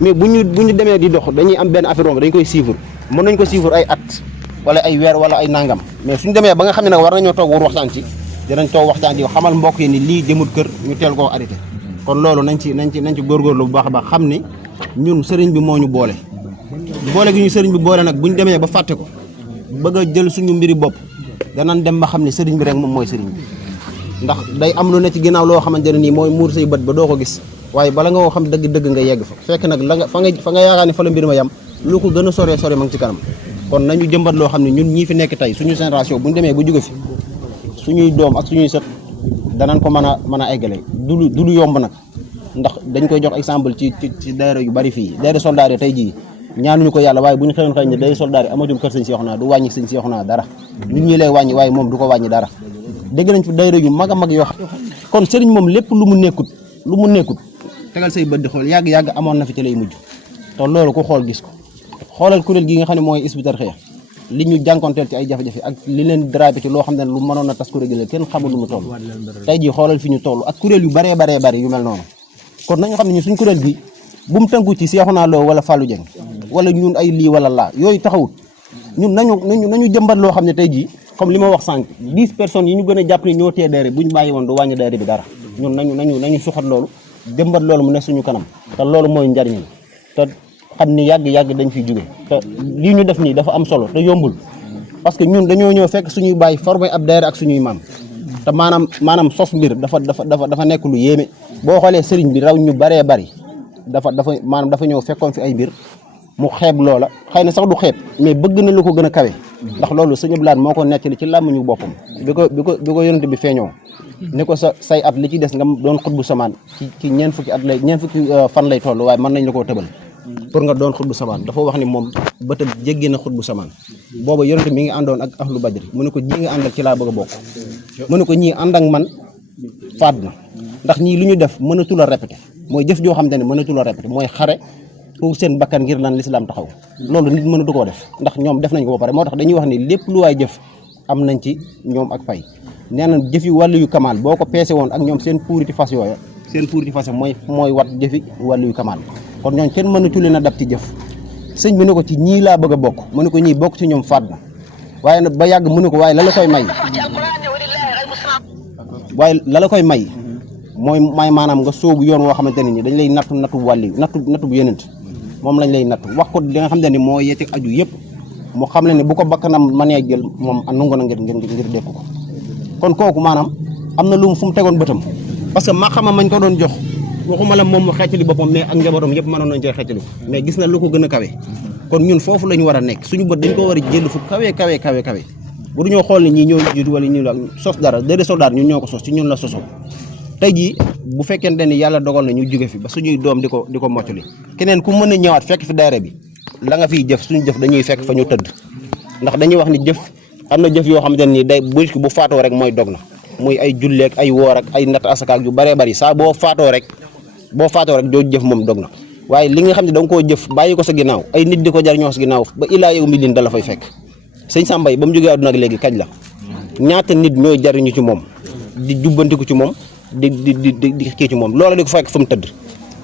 mais bu ñu demee di dox dañuy am benn affaire moom dañ koy suivre mën nañ ko suivre ay at wala ay weer wala ay nangam mais suñu demee ba nga xam ne nag war nañoo toog war waxtaan ci dinañ toog waxtaan ci xamal mbokk yi ni lii jëmut kër ñu teel koo arrêté kon loolu nañ ci góorgóorlu bu baax a baax xam ni ñun sëriñ bi moo ñu boole gi ñu sëriñ bi boole nag bu ñu demee ba fàtte ko bëgg a jël suñu mbiri bopp danañ dem ba xam ne sëriñ bi rek moom mooy sëriñ bi ndax day am lu ne ci ginnaaw loo xamante ne nii mooy muur say bët ba doo ko gis waaye bala nga xam dëgg nga yegg fa fekk nag la nga fa nga yaakaar ne fa la mbir ma yam lu ko gën a sore ma ngi ci kanam kon nañu jëmbat loo xam ne ñun ñii fi nekk tey suñu génération bu ñu demee ba jóge fi suñuy doom ak suñuy sët danañ ko mën a eggale du lu yomb nag ndax dañ koy jox exemple ci daayira yu bari fii daayira soldaar yi tey jii ñaanuñu ko yàlla waaye bu ñu xëyoon xëy ne daayira soldaar yi amatul kër sëñ Seexuna du wàññi sëñ Seexuna dara ñun ñi lay wàññi waaye moom du ko wàññi dara dégg nañ fi daayira yu mag a mag yoo xam kon sëriñ moom lépp lu mu nekkut tegal say bët di xool yàgg amoon na fi ci lay mujj te loolu ku xool gis ko xoolal kuréel gi nga xam ne mooy Hizbut Tarqiyyah li ñu jànkonteel ci ay jafe-jafe ak li leen drapé ci loo xam ne lu mënoon a tas kuréel gi la kenn xamul lu mu toll tey jii xoolal fi ñu toll ak kuréel yu baree bari yu mel noonu kon nañu xam ne ñu suñ kuréel gi bu mu tënku ci Seexuna Lo wala Fallou Dieng wala ñun ay lii wala laa yooyu taxawut ñun nañu jëmbat loo xam ne tey jii comme li ma wax sànq 10 personnes yi ñu gën a jàpp ni ñoo tee daayira bu ñu bàyyi woon du wàññi daayira bi dara ñun nañu suxat loolu jëmbat loolu mu ne suñu kanam te loolu mooy njariñ te xam ni yàgg dañ fiy jóge te lii ñu def nii dafa am solo te yombul parce que ñun dañoo ñëw fekk suñuy bàyyi formé ab daayira ak suñuy maam te maanaam sos mbir dafa nekk lu yéeme boo xoolee sëriñ bi raw ñu baree bari dafa ñëw fekkoon fi ay mbir mu xeeb loola xëy na sax du xeeb mais bëgg na lu ko gën a kawe ndax loolu sëñ Abdoulaye moo ko nettali ci làmmiñu boppam bi ko yonent bi feeñoo ni ko say at li ci des nga doon xutbu samaan ci ñeent fukki fan lay toll waaye mën nañ la koo tëbal pour nga doon xutbu samaan dafa wax ni moom bëtam jéggi na xutbu samaan booba yonent mi ngi àndoon ak ahlu badri mu ne ko ñii nga àndal ci laa bëgg a bokk mu ne ko ñii ànd ak man faat na ndax ñii lu ñu def mënatul a répété mooy jëf joo xam te ne mënatul a répété mooy xare pour seen bakkan ngir lan lislaam taxaw loolu nit mënatu koo def ndax ñoom def nañ ko ba pare moo tax dañuy wax ni lépp lu waay jëf am nañ ci ñoom ak pay nee na jëfi wàllu yu kamaal boo ko peese woon ak ñoom seen puuriti fas yooya mooy wat jëfi wàllu yu kamaal kon ñooñ kenn mënatu leen a dab ci jëf sëñ bi ne ko ci ñii laa bëgg a bokk mu ne ko ñii bokk ci ñoom faat na waaye nag ba yàgg mu ne ko waaye la la koy may mooy maanaam nga sóobu yoon woo xamante ne ni dañ lay nattu wàlli nattu bu yenent moom lañ lay nattu wax ko li nga xam ne moo yecc aju yëpp mu xam le ne bu ko bakkanam mënee jël moom nangu na ngir def ko kon kooku maanaam am na lu fu mu tegoon bëtam parce que ma xama mañ ko doon jox waxuma la moom mu xeccali boppam mais ak njabootam yëpp mënoon nañ cee xeccali mais gis na lu ko gën a kawe kon ñun foofu la ñu war a nekk suñu bët dañ ko war a jël fu kawe bu du ñoo xool ne ñii ñoo jiitu wala ñii la sos dara déedéet soldat ñun ñoo ko sos ci ñun la sosoo tey jii bu fekkente ni yàlla dogal na ñu jóge fi ba suñuy doom di ko moccali keneen ku mën a ñëwaat fekk fi daayira bi la nga fiy jëf suñu jëf dañuy fekk fa ñu tëdd ndax dañuy wax ni jëf am na jëf yoo xamante ne nii day bu faatoo rek mooy dog na muy ay julleeg ay woor ak ay natt asakaak yu bëree bëri saa boo faatoo rek jooju jëf moom dog na waaye li nga xam ne da nga koo jëf bàyyi ko sa ginnaaw ay nit di ko jariñoo sa ginnaaw ba ilaa yow mi din da la fay fekk sëñ Samba yi ba mu jógee àdduna ak léegi kañ la ñaata nit ñooy jariñu ci moom di jubbantiku ci moom di kii ci moom loola di ko fekk fa mu tëdd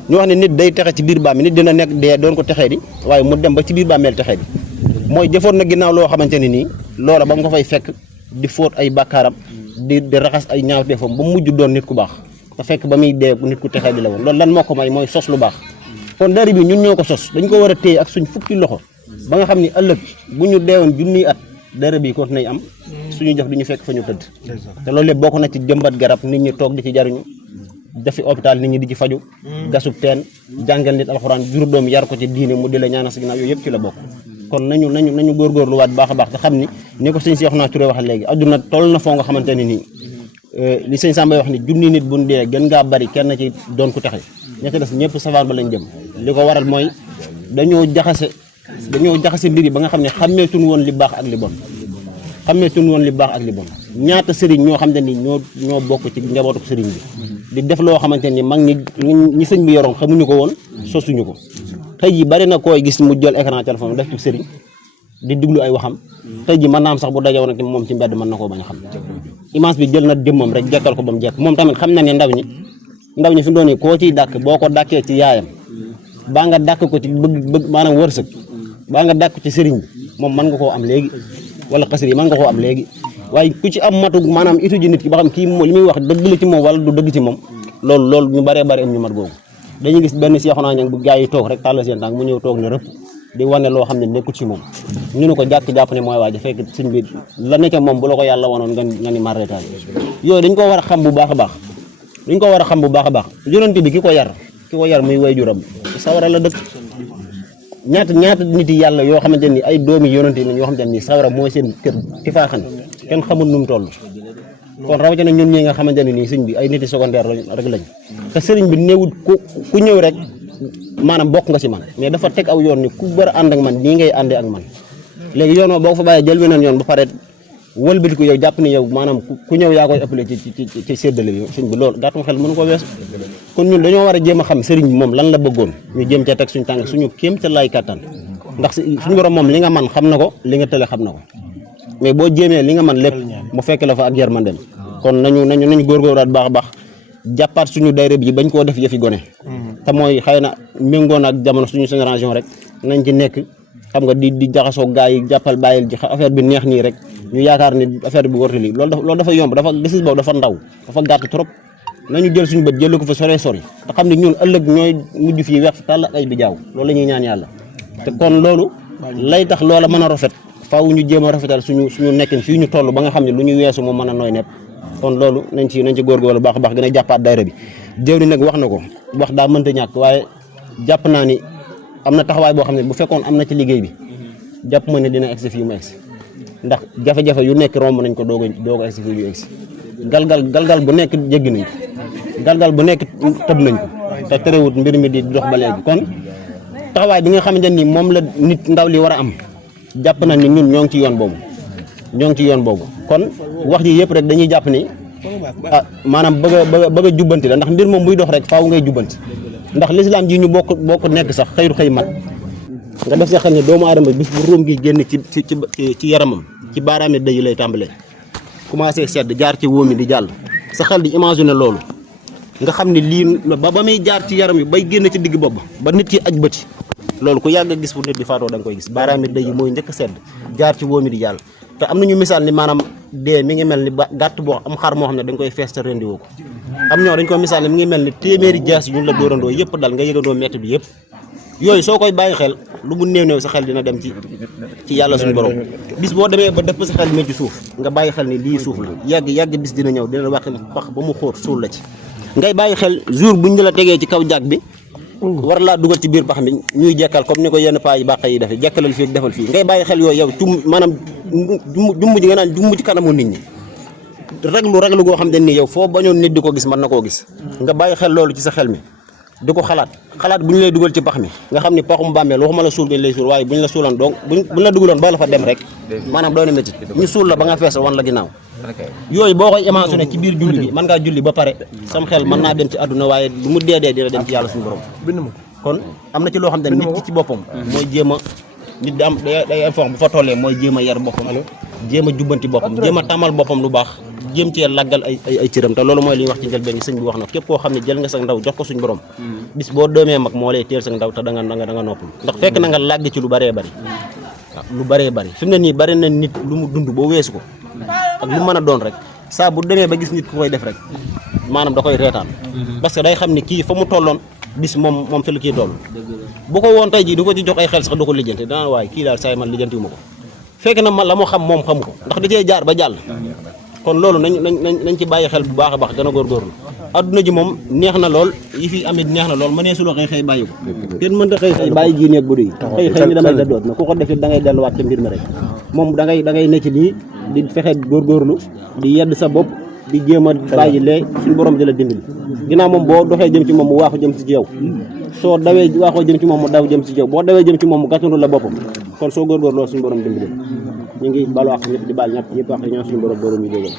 ñu wax ne nit day texe ci biir bàmmeel nit dina nekk dee doon ko texee di waaye mu dem ba ci biir bàmmeel texee di mooy jëfoon na ginnaaw loo xamante ne nii loola ba mu ko fay fekk di fóot ay bàkkaaram di raxas ay ñaawteefam ba mujj doon nit ku baax te fekk ba muy dee nit ku texee di la woon loolu lan moo ko may mooy sos lu baax kon daayira bi ñun ñoo ko sos dañ ko war a téye ak suñ fukki loxo ba nga xam ni ëllëg bu ñu deewoon junniy at daayira bi kon nañ am suñu jëf du ñu fekk fa ñu tëdd te loolu lépp bokk na ci jëmbat garab nit ñi toog di ci jariñu dafi hôpital nit ñi di ci faju gasub teen jàngal nit alxuraan jur doom yar ko ci diine mu di la ñaanal si ginnaaw yooyu yëpp ci la bokk kon nañu góorgóorlu waat baax a baax te xam ni ko sëñ Seexuna Touré wax léegi adduna toll na foo nga xamante ne nii li sëñ Samba wax ni junni nit buñ dee gën ngaa bari kenn ci doon ku texe ña ca des ñëpp safaan ba lañ jëm li ko waral mooy dañoo jaxase mbir yi ba nga xam ne xàmmeetuñ woon li baax ak li bon ñaata sëriñ ñoo xam ne ni ñoo bokk ci njabootu sëriñ bi di def loo xamante ni mag ñi sëñ bi yoroon xamuñu ko woon sosuñu ko tey ji bari na koy gis mu jël écran téléphone def ci sëriñ di diglu ay waxam tey ji mën naa am sax bu dajewoon ak moom ci mbedd mën na koo bañ a xam image bi jël na jëmmam rek jekkal ko ba mu jekk moom tamit xam na ne ndaw ñi fi doon koo ciy dàkk boo ko dàkkee ci yaayam baa nga dàkk ko ci bëgg maanaam wërsëg baa nga dàkk ci sëriñ bi moom mën nga koo am léegi wala xasir yi mën nga koo am léegi waaye ku ci am matu maanaam étude nit ki ba xam kii li muy wax dëgg la ci moom wala du dëgg ci moom loolu ñu bëree bëri am ñu mat googu dañuy gis benn Seexuna Ñaŋ bu gaa yi toog rek tàll seen tànk mu ñëw toog ne rëpp di wane loo xam ne nekkul ci moom ñu ne ko jàpp ne mooy waaja fekk sëñ bi la nekk moom bu la ko yàlla wanoon nga ni marretaan yooyu dañ ko war a xam bu baax a baax dañ ko war a xam bu baax a baax yonent bi ki ko yar muy waajuram sawara la dëkk ñaata nit yi yàlla yoo xamante ni ay doomi yonent yi lañ yoo xamante ni sawara mooy seen kër ci faaxan kenn xamul nu mu toll kon rawatina ñun ñi nga xamante ne nii sëñ bi ay nit yi secondaire rek lañ te sëriñ bi néewut ku ñëw rek maanaam bokk nga ci man mais dafa teg aw yoon ni ku bëri ànd ak man nii ngay àndee ak man léegi yoon boo ko fa bàyyee jël beneen yoon ba pare wëlbati ko yow jàpp ni yow maanaam ku ñëw yaa koy ëppale ci séddale bi sëñ bi loolu gàttum xel mënu ko weesu kon ñun dañoo war a jéem a xam sëriñ bi moom lan la bëggoon ñu jéem ca teg suñu tànk suñu kéem ca lay kàttan ndax suñu borom moom li nga man xam na ko li nga tële xam na ko mais boo jéemee li nga man lépp mu fekk la fa ak yërmandem kon nañu góorgóorlaat baax a baax jàppaat suñu dayre bi bañ koo def yëfi gone te mooy xëy na méngoon ak jamono suñu génération rek nañ ci nekk xam nga di jaxasoo gaa yi jàppal bàyyil ji affaire bi neex nii rek ñu yaakaar ni affaire bi warta lii loolu dafa yomb dafa gis boobu dafa ndaw dafa gàtt trop nañu jël suñu bët jël ko fa sore sori te xam ne ñun ëllëg ñooy mujj fii weex tàll ak ay bi jaaw loolu la ñuy ñaan yàlla te kon loolu lay tax loola mën a rafet faaw ñu jéem a rafetal suñu nekkin fii ñu toll ba nga xam ne lu ñu weesu moo mën a nooy nepp kon loolu nañ ci góorgóorlu baax a baax gën a jàppaat dayra bi jëwri nag wax na ko wax daa mënta ñàkk waaye jàpp naa ni am na taxawaay boo xam ne bu fekkoon am na ci liggéey bi jàpp ma ne dina egsi fii mu egsi ndax jafe-jafe yu nekk romb nañ ko doog a egsi fii yu egsi galgal bu nekk jéggi nañ ko galgal bu nekk tëb nañ ko te terewut mbir mi di dox ba léegi kon taxawaay bi nga xamante ni moom la nit ndaw li war a am jàpp na ni ñun ñoo ngi ci yoon boobu kon wax ji yëpp rek dañuy jàpp ni maanaam bëgg a jubbanti la ndax mbir moom buy dox rek faaw ngay jubbanti ndax lislaam ji ñu bokk nekk sax xëyru xëy mat nga def sa xel ne doomu aadama bis bu róom gi génn ci yaramam ci baaraami day lay tàmbalee commencé sedd jaar ci wóomi di jàll sa xel di imaginer loolu nga xam ne lii ba muy jaar ci yaram yi bay génn ci digg bopp ba nit ki aj bëti loolu ku yàgg a gis fu nit di faatoo da nga koy gis baaraami day yi mooy njëkk a sedd jaar ci wóomi di jàll te am nañu misaal ni maanaam dee mi ngi mel ni gàtt boo am xar moo xam ne dañ koy fees te rendi woo ko am ñoo dañ koy misaal ni mi ngi mel ni téeméeri jaas yu ñu la dóorandoo yëpp dal nga yëgandoo metti bi yëpp yooyu soo koy bàyyi xel lu mu néew sa xel dina dem ci yàlla suñu borom bis boo demee ba dëpp sa xel mi ci suuf nga bàyyi xel ni lii suuf la yàgg bis dina ñëw dina wàqi pax ba mu xóot suul la ci ngay bàyyi xel jour buñ la tegee ci kaw jàg bi war laa dugal ci biir pax mi ñuy jekkal comme ni ko yenn paa yi bàq yi defee jekkalal fii ak defal fii ngay bàyyi xel yooyu yow maanaam jumb ji nga naan jumb ci kanamu nit ñi raglu goo xam ne nii yow foo bañoon nit di ko gis mën na koo gis nga bàyyi xel loolu ci sa xel mi di ko xalaat bu ñu lay dugal ci pax mi nga xam ni paxum bàmmeel waxuma la suul dañ lay suul waaye bu ñu la suuloon donc buñ la dugaloon ba la fa dem rek maanaam doon na métti ñu suul la ba nga fees wan la ginnaaw yooyu boo koy imaginer ci biir julli gi mën ngaa julli ba pare sam xel mën naa dem ci àdduna waaye lu mu dee dina dem ci yàlla suñu borom kon am na ci loo xam ne nit ki ci boppam mooy jéem a nit di am day am foox bu fa tollee mooy jéem a yar boppam jéem a jubbanti boppam jéem a tàmmal boppam lu baax jéem cee laggal ay cëram te loolu mooy li ñu wax ci njëlbeen gi sëñ bi wax na képp koo xam ne jël nga sa ndaw jox ko suñu borom bis boo doomee mag moo lay teel sa ndaw te da nga noppal ndax fekk na nga làgg ci lu bëree bëri waaw lu bëree bëri fi mu ne nii bëri na nit lu mu dund boo weesu ko ak lu mën a doon rek saa bu demee ba gis nit ku koy def rek maanaam da koy reetaan parce que day xam ni kii fa mu tolloon bis moom fi la kii toll bu ko woon tey jii du ko ci jox ay xel sax du ko lijjanti danaa waaye kii daal saay man lijjantiwu ma ko fekk na ma la mu xam moom xamu ko ndax da cee jaar ba jàll kon loolu nañ ci bàyyi xel bu baax a baax gën a góorgóorlu adduna ji moom neex na lool yi fi amit neex na lool ma nee suloo xëy bàyyi ko kenn mënta xëy bàyyi ji neeg bu duy xëy ni damay da doot na ku ko defit da ngay delluwaat ca mbir mi rek moom da ngay nekk lii di fexe góorgóorlu di yedd sa bopp di jéem a bàyyi lee suñu borom di la dimbali ginnaaw moom boo doxee jëm ci moom mu waaxu jëm si ci yow soo dawee waaxoo jëm ci moom mu daw jëm si ci yow boo dawee jëm ci moom mu gàttandu la boppam kon soo góorgóorloo suñu borom dimbali ñu ngi balu ak ñëpp di baal ñëpp wax ñaan suñu borom ñu déggal